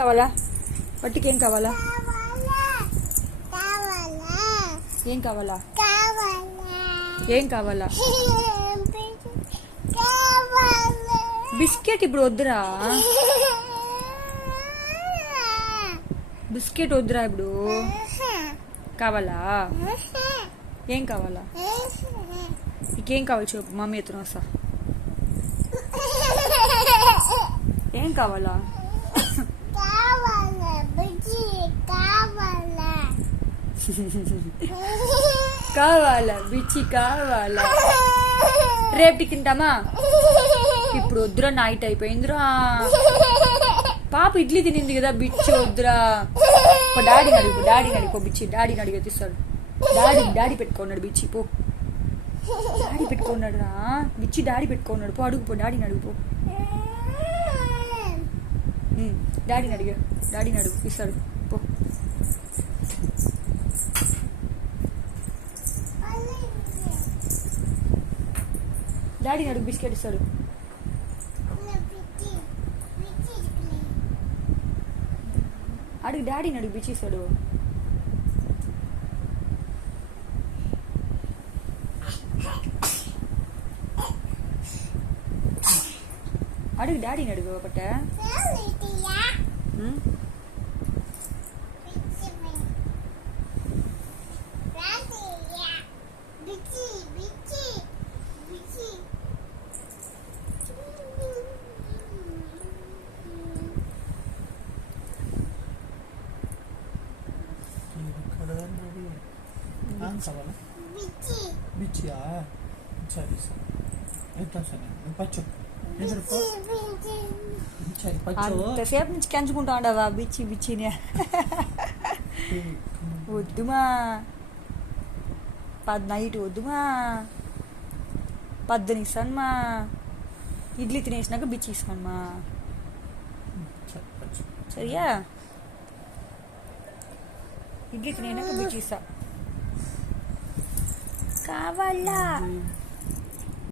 కావాలా పట్టికి ఏం కావాలా ఏం కావాలా ఏం కావాలా బిస్కెట్ ఇప్పుడు వద్దురా బిస్కెట్ వద్దురా ఇప్పుడు కావాలా ఏం కావాలా నీకేం కావాలి చెప్పు మమ్మీ ఎత్తున వస్తా ఏం కావాలా కావాలా బిచ్చి కావాలా రేపు తింటామా ఇప్పుడు వద్దురా నైట్ అయిపోయిందిరా పాప ఇడ్లీ తినింది కదా బిచ్చి వద్దురా డాడీని అడుగు బిచ్చి డాడీని అడిగి తీస్తాడు డాడీ పెట్టుకున్నాడు బిచ్చి పో డాడీ పెట్టుకున్నాడు రా బిచ్చి డాడీ పెట్టుకున్నాడు పో అడుగు పో డాడీని అడుగు డాడీని అడుగు ఇస్తాడు పో డాడీని అడుగు బిస్కెట్ ఇస్తాడు అడుగు డాడీని అడుగు బిచ్చి ఇస్తాడు అడుగు డాడీని అడుగు ఒకట బిచ్చియా సరే సరే ఎంత సరే పచ్చు అంతసేపు నుంచి కెంచుకుంటా ఉండవా బిచ్చిని వద్దుమా నైట్ వద్దుమా పద్దని ఇస్తానమ్మా ఇడ్లీ తినేసినాక బిచ్చి ఇస్తానమ్మా సరియా ఇడ్లీ తినేనాక బిచ్చి ఇస్తా కావాలా